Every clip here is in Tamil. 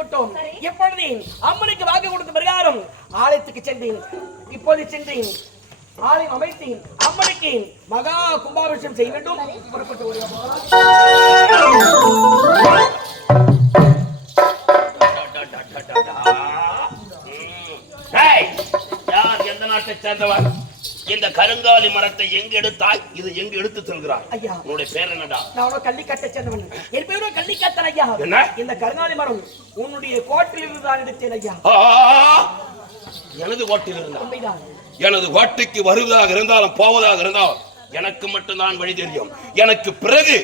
விட்டோம். எப்பொழுது அம்மனுக்கு வாக்கு கொடுத்த பிரகாரம் ஆலயத்துக்கு சென்றேன். இப்போது சென்றேன், ஆலயம் அமைத்தேன். அம்மனுக்கு மகா கும்பாபிஷேகம் செய்ய வேண்டும். புறப்பட்டு யார் எந்த நாட்டை சேர்ந்தவர்? இந்த கருங்காலி மரத்தை எங்க எடுத்தாய்? இது எங்க எடுத்து செல்கிறாய்? ஐயா, உன்னுடைய பேர் என்னடா? நான் கள்ளிக்கட்டை சேர்ந்தவன். என் பேரும் கள்ளிக்கத்தன் ஐயா. இந்த கருங்காலி மரம் உன்னுடைய கோட்டில் இருந்து தான் எடுத்தேன் ஐயா. எனது கோட்டில் இருந்தா? எனது கோட்டைக்கு வருவதாக இருந்தாலும் போவதாக இருந்தாலும் எனக்கு மட்டும்தான் வழி தெரியும். எனக்கு பிறகு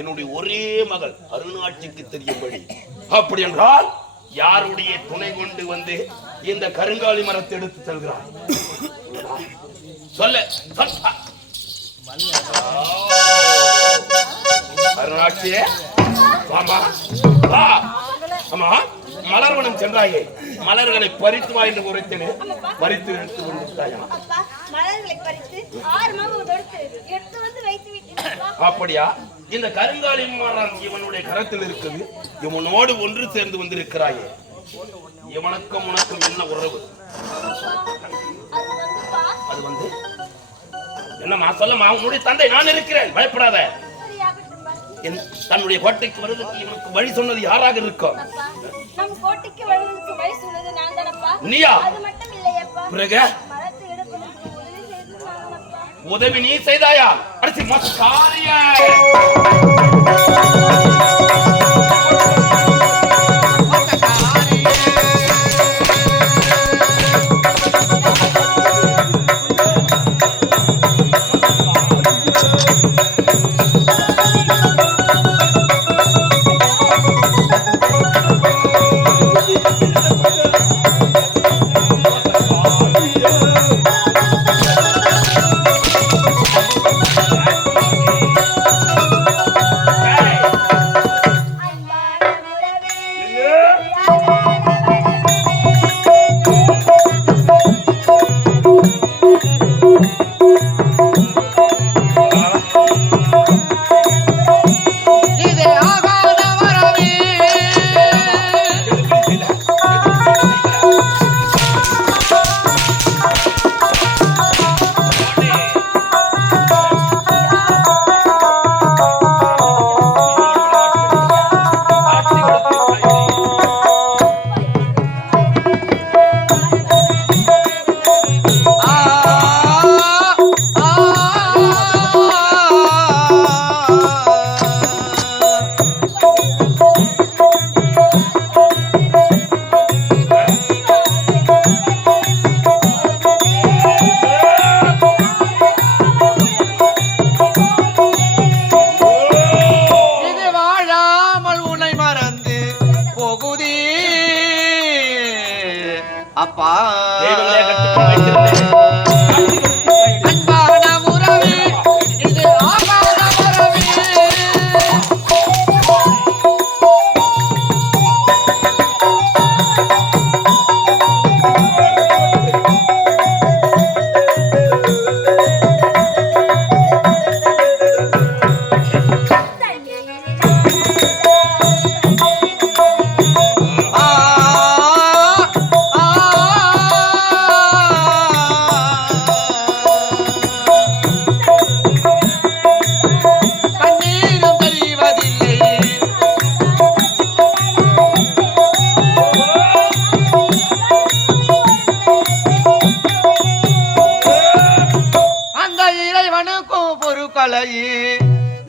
என்னுடைய ஒரே மகள் அருணாட்சிக்கு தெரியும் வழி. அப்படி என்றால் யாருடைய துணை கொண்டு வந்து இந்த கருங்காலி மரத்தை எடுத்து செல்கிறார்? சொல்ல அருணாட்சியே, மலர்வனம் சென்றாயே, மலர்களை பறித்து வா என்று உரைத்தனே, பறித்து எடுத்து கொண்டாயா? அப்படியா? இந்த கருங்காலி மரம் இவனுடைய கரத்தில் இருக்குது. இவனோடு ஒன்று சேர்ந்து வந்திருக்கிறாயே, இவனுக்கும் உனக்கும் என்ன உறவு? அது வந்து என்னமா சொல்லமா? உன்னுடைய தந்தை நான் இருக்கிறேன், பயப்படாத. தன்னுடைய கோட்டைக்கு வருவதற்கு இவனுக்கு வழி சொன்னது யாராக இருக்கும்? நீயா? பிறகு உதவி நீ செய்தாயா? அடுத்து மஸ்காரிய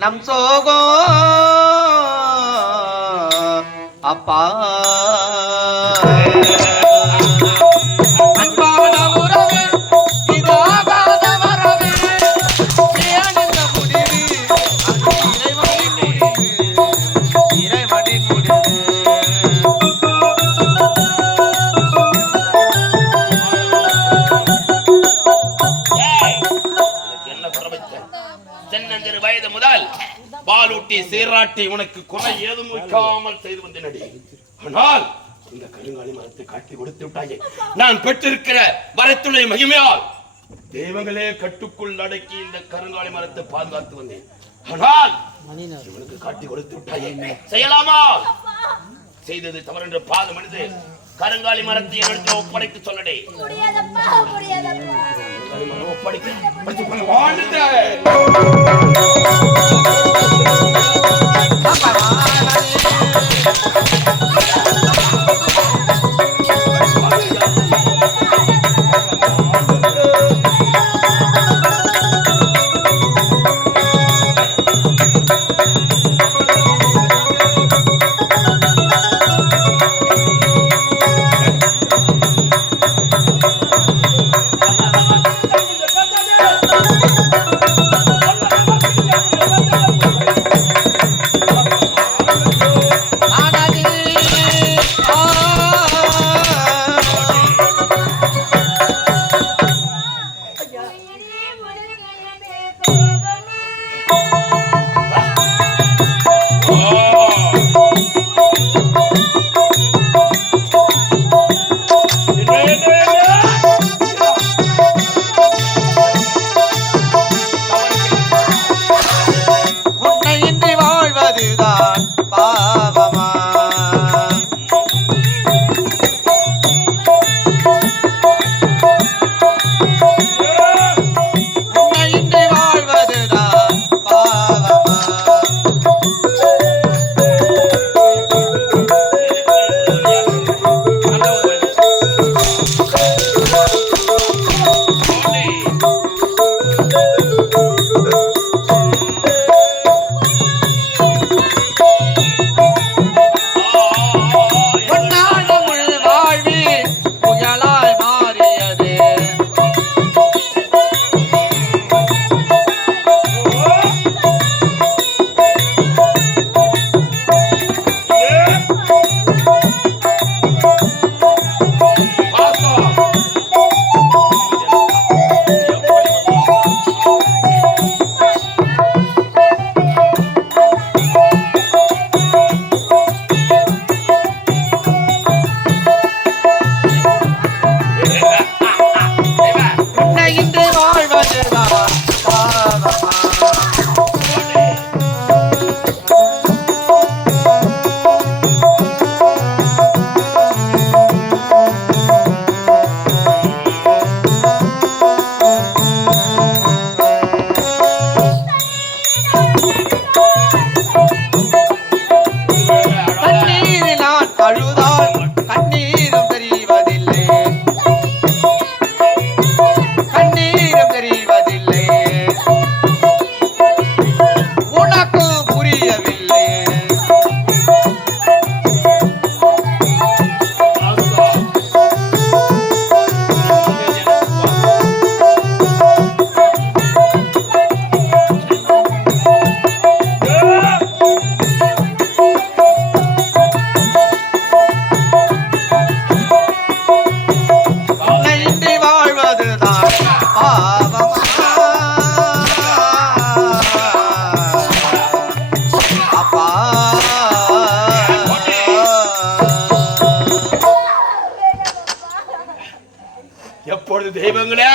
நம் சோகம் அப்பா சீராட்டி உனக்கு குறை ஏதும் வைக்காமல் செய்து வந்தேனடி. ஆனால் இந்த கருங்காலி மரத்தை காட்டி கொடுத்து விட்டாயே. நான் பெற்றிருக்கிற வரத்துடைய மகிமையால் தெய்வங்களே கட்டுக்குள் அடக்கி இந்த கருங்காலி மரத்தை பாதுகாத்து வந்தேன். ஆனால் இவனுக்கு காட்டி கொடுத்து விட்டாயே. செய்யலாமா? செய்தது தவறு என்று பாதம் அணிந்து கருங்காலி மரத்தை எடுத்து ஒப்படைக்க சொல்லடே. ஒப்படைக்க எப்பொழுது தெய்வங்களே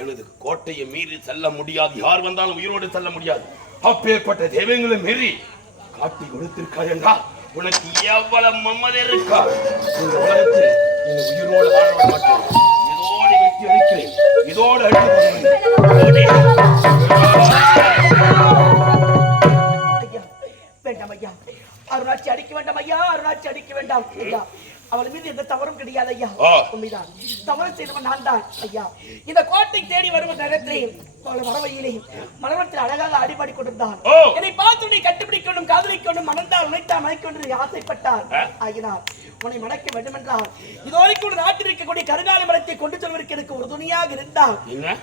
எனது கோட்டையை மீறி செல்ல முடியாது, யார் வந்தாலும் உயிரோடு செல்ல முடியாது. அப்பேற்பட்ட தெய்வங்களை மீறி காட்டி கொடுத்திருக்காய் என்றால் உனக்கு எவ்வளவு மம்மதை இருக்கா? இந்த உலகத்தில் உயிரோடு வாழ மாட்டேன். இதோடு வெட்டி அடிக்கிறேன், இதோடு வேண்டாம் ஐயா, அருணாட்சி அடிக்க வேண்டாம் ஐயா, அருணாட்சி அடிக்க வேண்டாம் ஐயா. அவள் மீது எந்த தவறும் கிடையாது ஐயா. உண்மைதான், தவறு செய்தவன் நான் தான் ஐயா. இந்த கோட்டை தேடி வரும் நேரத்தில் வரவையிலே மனவத்தில் அழகாக அடிபாடி கொண்டிருந்தான். என்னை பார்த்து நீ கண்டுபிடிக்கொண்டும் காதலிக்கொண்டும் மணந்தால் உழைத்தால் மனைக்கொண்டு ஆசைப்பட்டார். ஆகினார் உன்னை மணக்க வேண்டும் என்றால் இதோரைக்கு நாட்டில் இருக்கக்கூடிய கருங்காலி மரத்தை கொண்டு செல்வதற்கு எனக்கு உறுதுணையாக இருந்தால்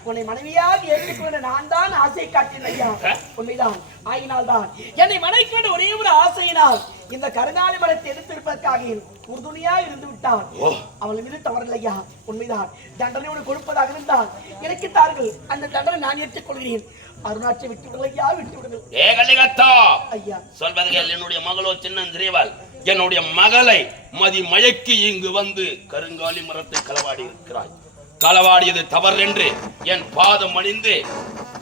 உன்னை மனைவியாக ஏற்றுக்கொண்ட நான் தான் ஆசை காட்டினேன் ஐயா. உண்மைதான், ஆகினால் தான் என்னை மனைக்கொண்ட ஒரே ஒரு ஆசையினால் இந்த கருங்காலி மரத்தை எடுத்திருப்பதற்காக உறுதுணையாக இருந்து விட்டான். அவள் மீது தவறில்லையா. உண்மைதான், தண்டனையோடு கொடுப்பதாக இருந்தால் எனக்கு தார்கள், அந்த தண்டனை நான் ஏற்றுக்கொள்கிறேன். அருணாட்சி விட்டு விடலையா, விட்டு விடுங்கள் ஐயா. சொல்வதற்கு என்னுடைய மகளோ சின்னந்திரேவாள் என்னுடைய மகளை மதி மயக்கி இங்கு வந்து கருங்காலி மரத்தை களவாடி இருக்கிறாய். களவாடியது தவறு என்று என் பாதம் அணிந்து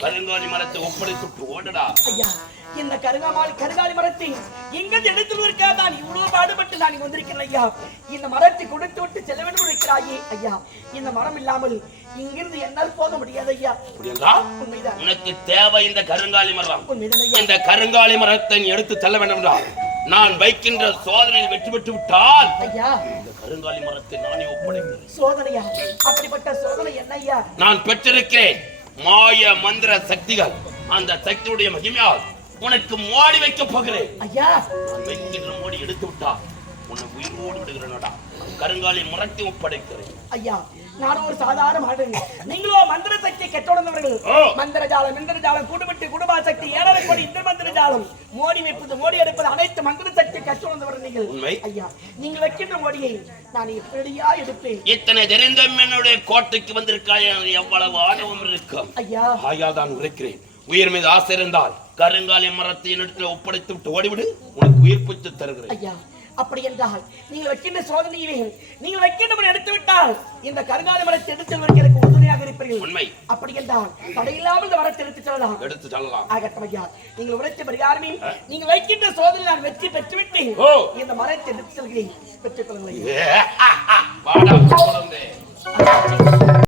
கருங்காலி மரத்தை ஒப்படைத்து ஓடடா. ஐயா, இந்த கருங்காலி மரத்தை இங்கிருந்து எடுத்துவதற்காக தான் இவ்வளவு பாடுபட்டு நான் இங்க வந்திருக்கிறேன் ஐயா. இந்த மரத்தை கொடுத்து விட்டு செல்ல வேண்டும் இருக்கிறாயே ஐயா. இந்த மரம் இல்லாமல் இங்கிருந்து என்னால் போக முடியாது ஐயா. உண்மைதான். உனக்கு தேவை இந்த கருங்காலி மரம். உண்மைதான் ஐயா. இந்த கருங்காலி மரத்தை எடுத்து செல்ல வேண்டும் என்றால் நான் வைக்கின்ற சோதனையில் வெற்றி பெற்று விட்டால் ஐயா இந்த கருங்காலி மரத்தை நானே ஒப்படைக்கிறேன். சோதனையா? அப்படிப்பட்ட சோதனை என்ன ஐயா? நான் பெற்றிருக்கிறேன் மாய மந்திர சக்திகள். அந்த சக்தியுடைய மகிமையால் உனக்கு மோடி வைக்க போகிறேன் ஐயா. நான் வைக்கின்ற மோடி எடுத்து விட்டா உன்னை உயிரோடு விடுகிறேனடா. கருங்காலி மரத்தை ஒப்படைக்கிறேன் ஐயா. நான் ஒரு சாதாரண மாடுங்க. நீங்களோ மந்திர சக்தி கெட்டோடந்தவர்கள். மந்திரஜாலம் இந்திரஜாலம் கூடுபட்டு குடும்பா சக்தி 7 கோடி இந்த மந்திரஜாலம் மோடி வைப்பது மோடி எடுப்பது அனைத்து மந்திர சக்தி கெட்டோடந்தவர்கள் நீங்கள். உண்மை ஐயா. நீங்கள் வைக்கின்ற மோடியை நான் எப்படியா எடுப்பேன்? இத்தனை தெரிந்த என்னுடைய கோட்டைக்கு வந்திருக்காய். எவ்வளவு ஆணவம் இருக்கும் ஐயா. ஆயாதான் உரைக்கிறேன். உயிர் மீது ஆசை இருந்தால் கருங்காலி மரத்தை இடத்துல ஒப்படைத்து விட்டு ஓடிவிடு. உனக்கு உயிர் பிச்சு தருகிறேன். ஐயா. அப்படி என்றால் நீங்கள் வைக்கின்ற சோதனையிலே நீங்கள் வைக்கின்ற எடுத்து விட்டால் இந்த கருங்காலி மரத்தை எடுத்து செல்வதற்கு எனக்கு உறுதுணையாக இருப்பீர்கள். உண்மை. அப்படி என்றால் தடையில்லாமல் இந்த மரத்தை எடுத்து செல்லலாம். எடுத்து செல்லலாம். ஆகட்டும் ஐயா. நீங்கள் உரைத்த பரிகாரமே நீங்கள் வைக்கின்ற சோதனை நான் வெற்றி பெற்றுவிட்டேன். இந்த மரத்தை எடுத்து செல்கிறேன். பெற்றுக் கொள்ளுங்கள்.